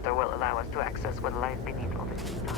indicator will allow us to access what lies beneath all this stuff.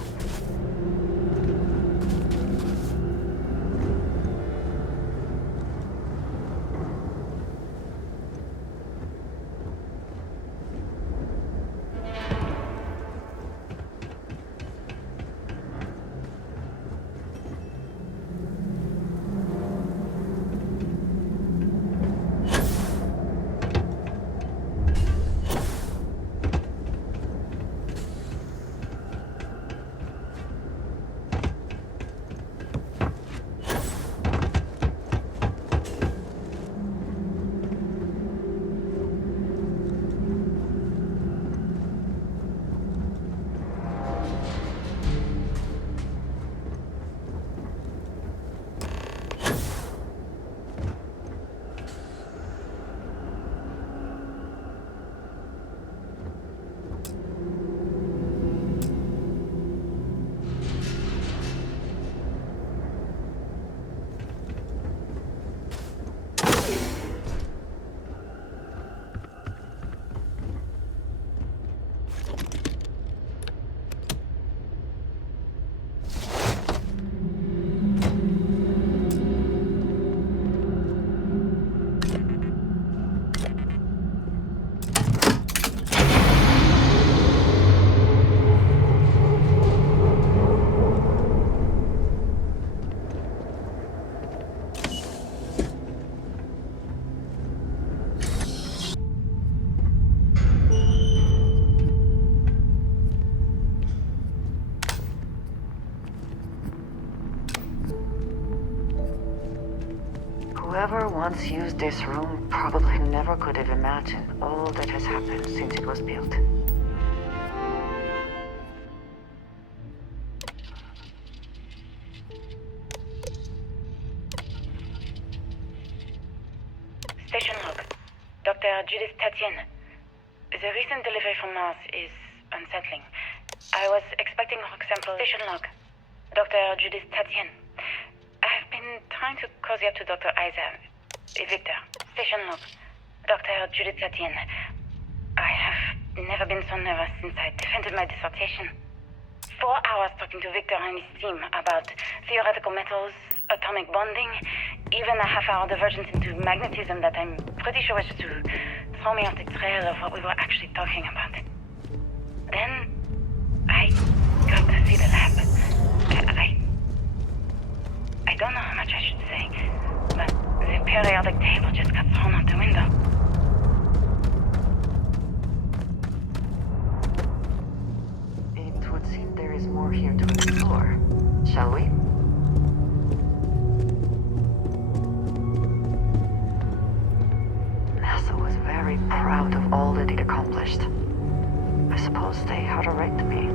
Whoever once used this room probably never could have imagined all that has happened since it was built. Station log. Dr. Judith Tatien. The recent delivery from Mars is unsettling. I was expecting rock sample. Station log. Dr. Judith Tatien. I've been trying to cozy up to Dr. Victor. Station log. Dr. Judith Tatien. I have never been so nervous since I defended my dissertation. 4 hours talking to Victor and his team about theoretical metals, atomic bonding, even a half-hour divergence into magnetism that I'm pretty sure was to throw me off the trail of what we were actually talking about. Then, I got to see the lab. I don't know how much I should say, but the periodic table just got thrown out the window. It would seem there is more here to explore. Shall we? NASA was very proud of all that it accomplished. I suppose they had a right to be.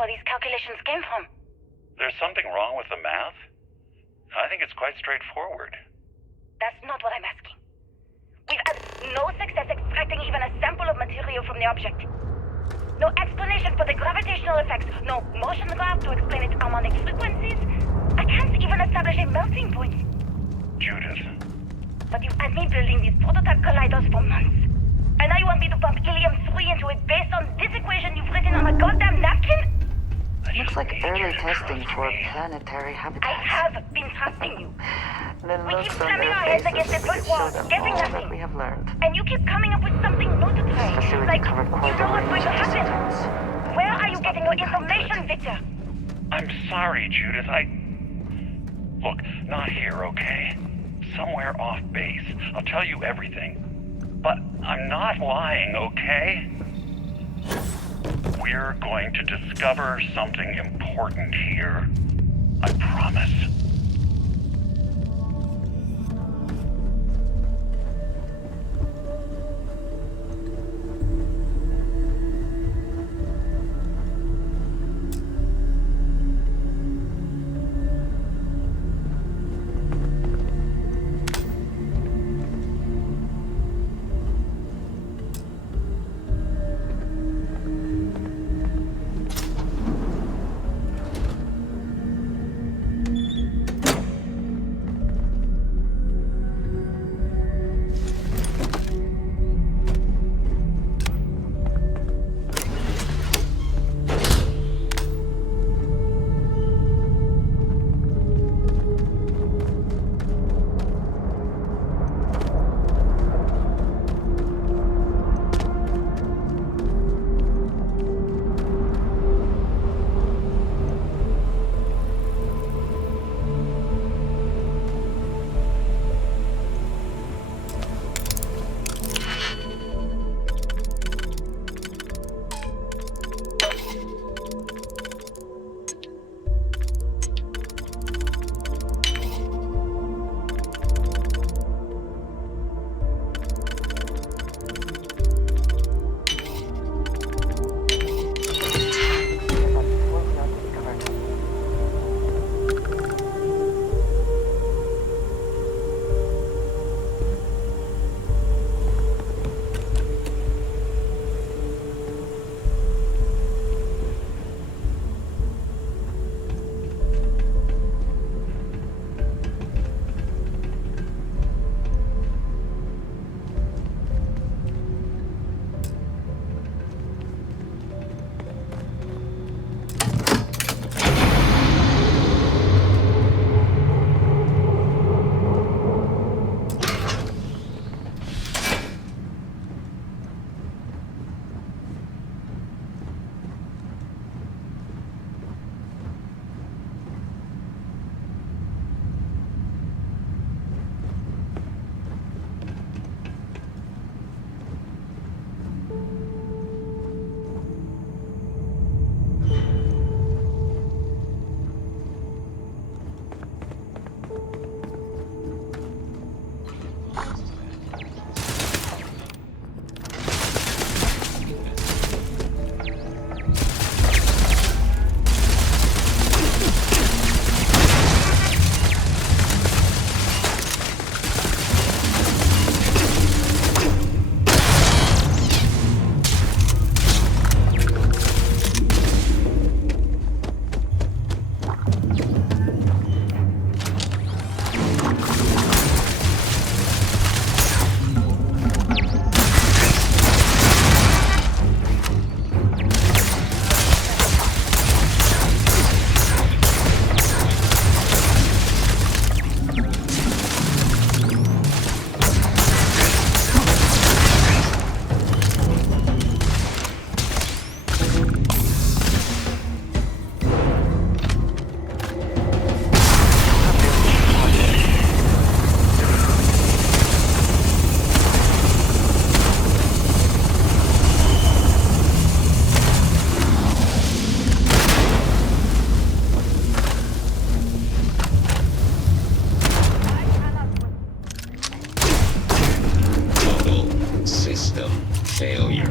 Where these calculations came from. There's something wrong with the math? I think it's quite straightforward. That's not what I'm asking. We've had no success extracting even a sample of material from the object. No explanation for the gravitational effects, no motion graph to explain its harmonic frequencies. I can't even establish a melting point. Judith, But you've had me building these prototype colliders for months. And now you want me to pump helium-3 into it based on this equation you've written on a goddamn napkin? I Looks just like need early you to testing trust for me. planetary I habitat. have been trusting you. Then We looks keep on slamming their our heads faces against the to brick show wall, them getting all nothing. that we have learned. And you keep coming up with something new to try. This facility Like, covered you quite know a what's going range to of happen. disciplines. Where are you getting your Nothing kind to it. information, Victor? I'm sorry, Judith. Look, not here, okay? Somewhere off base. I'll tell you everything. But I'm not lying, okay? We're going to discover something important here. I promise. failure.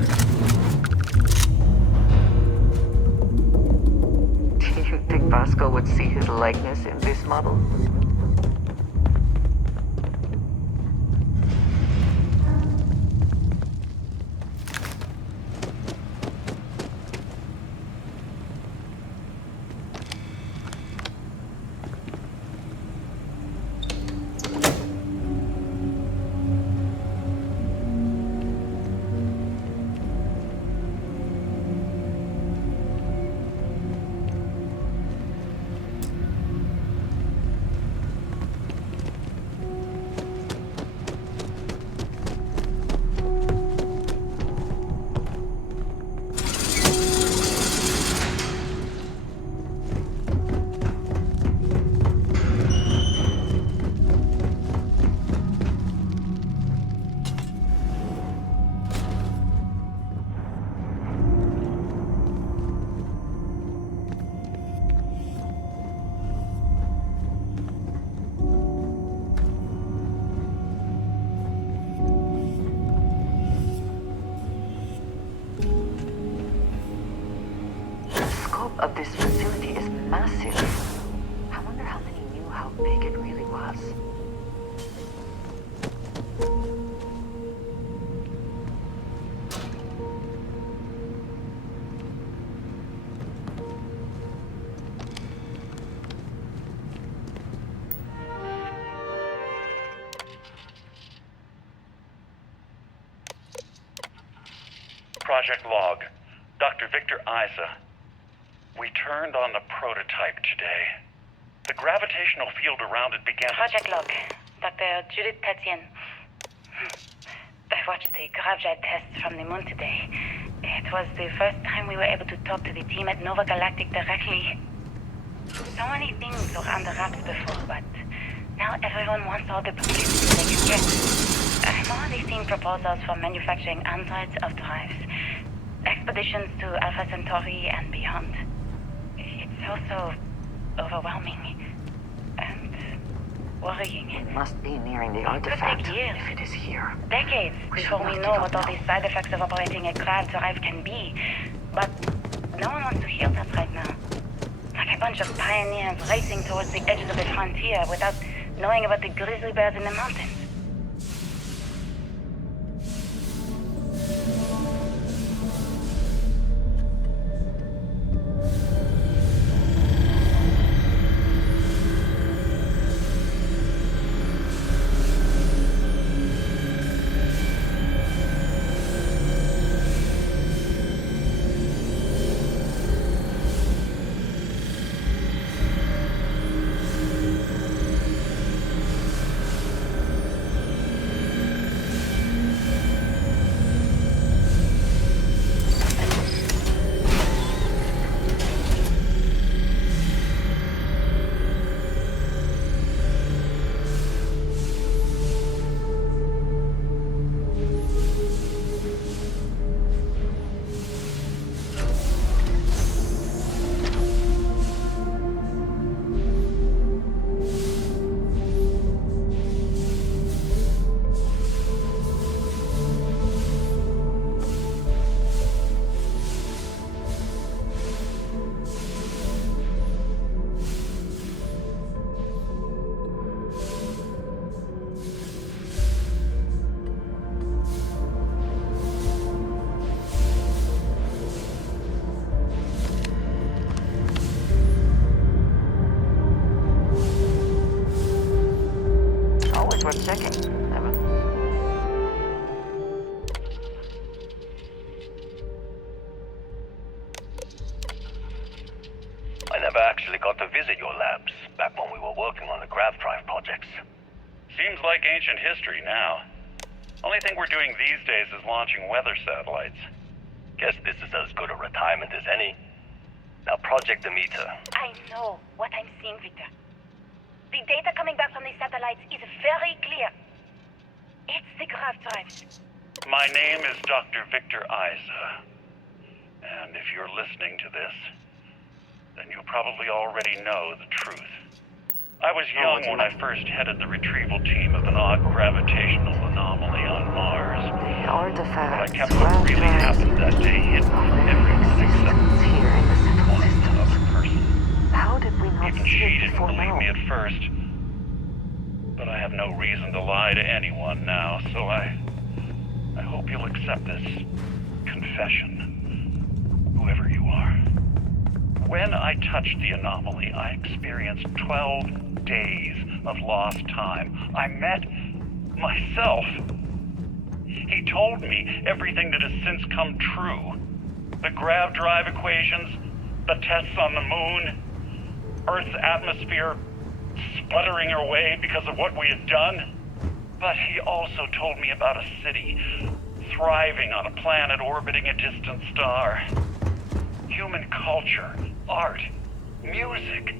Do you think Bosco would see his likeness in this model? scope of this facility is massive. I wonder how many knew how big it really was. Project log. Dr. Victor Isa. We turned on the prototype today. The gravitational field around it began... Project log. Dr. Judith Tatian. I watched the GravJet tests from the moon today. It was the first time we were able to talk to the team at Nova Galactic directly. So many things were under wraps before, but now everyone wants all the publicity they can get. I'm already seeing proposals for manufacturing hundreds of drives. Expeditions to Alpha Centauri and beyond. It's also overwhelming and worrying. It must be nearing the artifact, It could take years. if it is here. Decades before we know what all these side effects of operating a grav drive can be. But no one wants to hear that right now. Like a bunch of pioneers racing towards the edges of the frontier without knowing about the grizzly bears in the mountains. Worth checking. I never actually got to visit your labs back when we were working on the grav drive projects. Seems like ancient history now. Only thing we're doing these days is launching weather satellites. Guess this is as good a retirement as any. Now, Project Demeter. I know what I'm seeing, Victor. The data coming back from the satellites is very clear. It's the grav drives. My name is Dr. Victor Isa. And if you're listening to this, then you probably already know the truth. I was young when I first headed the retrieval team of an odd gravitational anomaly on Mars. The artifact. But I kept what really happened that day hidden from everyone except here in the central one system. other person. How did we not Even see she it didn't before believe now? me at first. But I have no reason to lie to anyone now, so I hope you'll accept this confession, whoever you are. When I touched the anomaly, I experienced 12 days of lost time. I met myself. He told me everything that has since come true. The grav drive equations, the tests on the moon, Earth's atmosphere sputtering away because of what we had done. But he also told me about a city thriving on a planet orbiting a distant star. Human culture, art, music,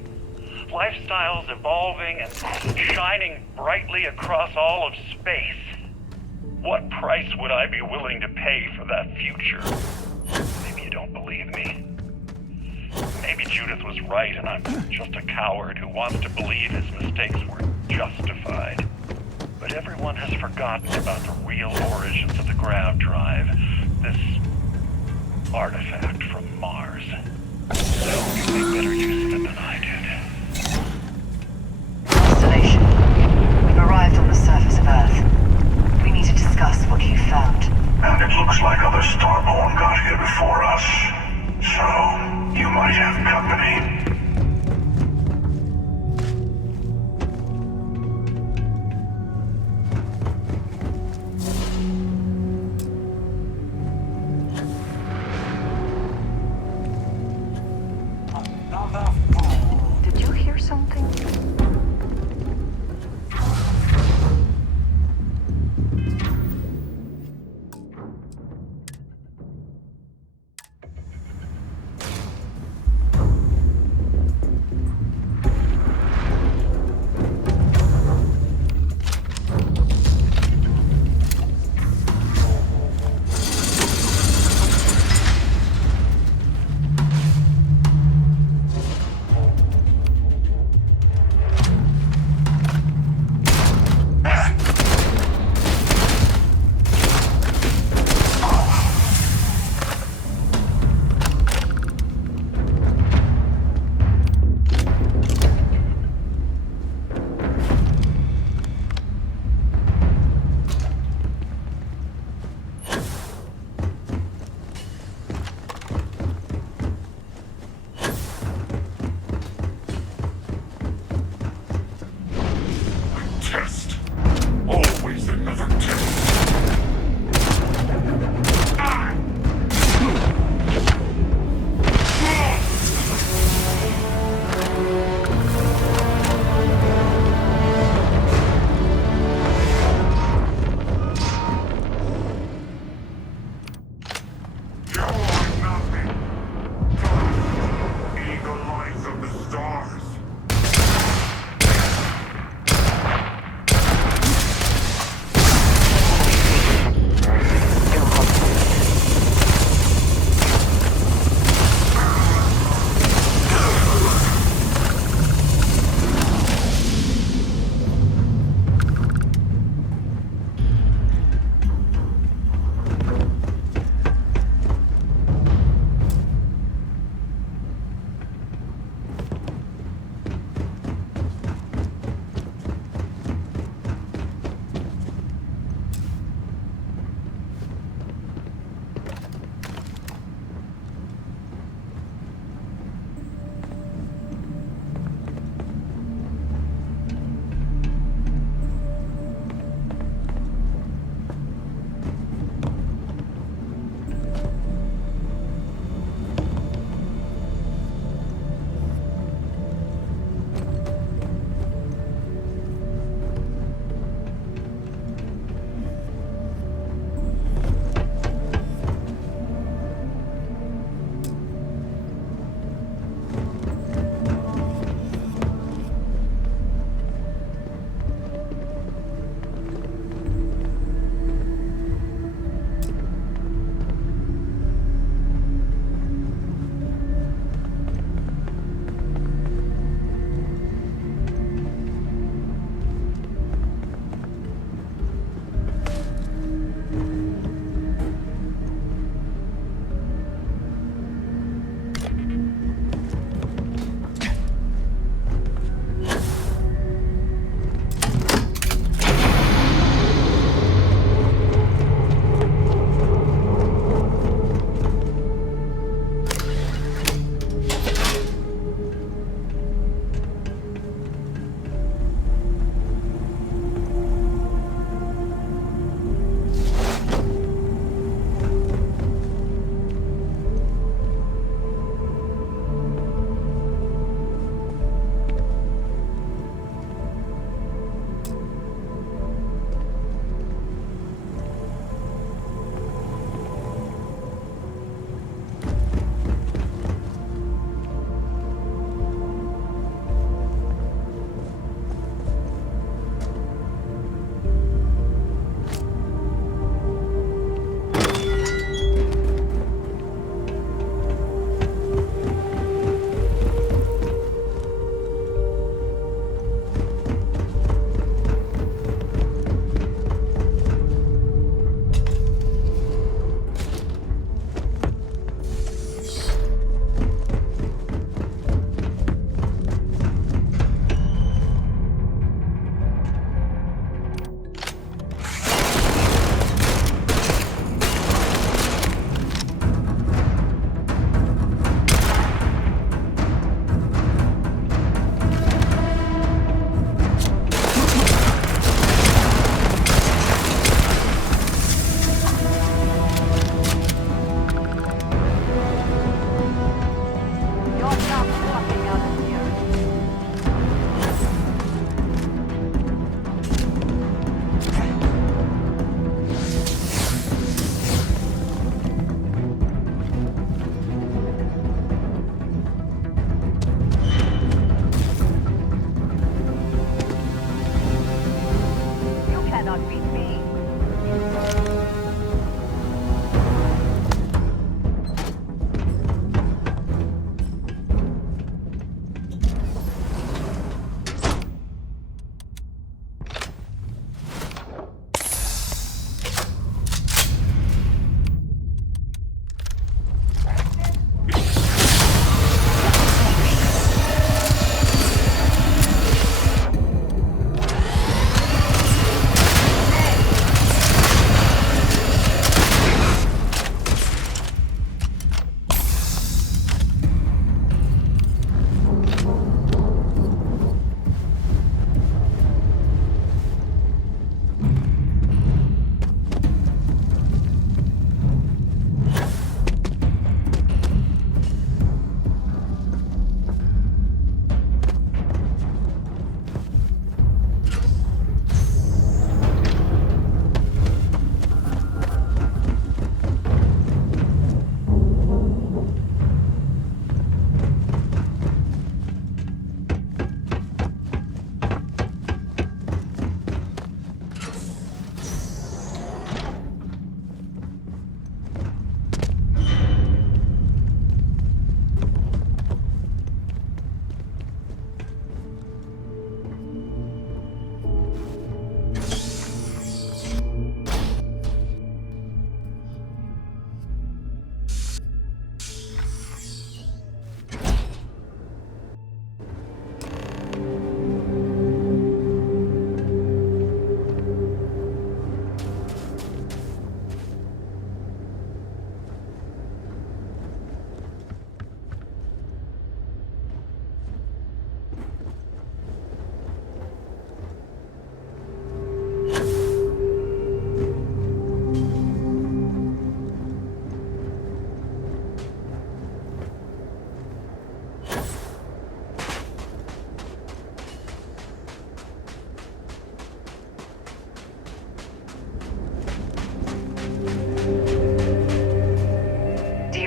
lifestyles evolving and shining brightly across all of space. What price would I be willing to pay for that future? Maybe you don't believe me. Maybe Judith was right and I'm just a coward who wants to believe his mistakes were justified. But everyone has forgotten about the real origins of the grav drive. This artifact from Mars. So you make better use of it than I did. Constellation. We've arrived on the surface of Earth. We need to discuss what you found. And it looks like other Starborn got here before us. So, you might have company. Did you hear something?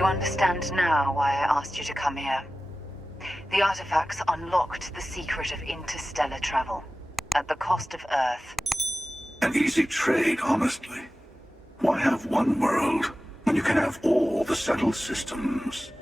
You understand now why I asked you to come here. The artifacts unlocked the secret of interstellar travel, at the cost of Earth. An easy trade, honestly. Why have one world when you can have all the settled systems?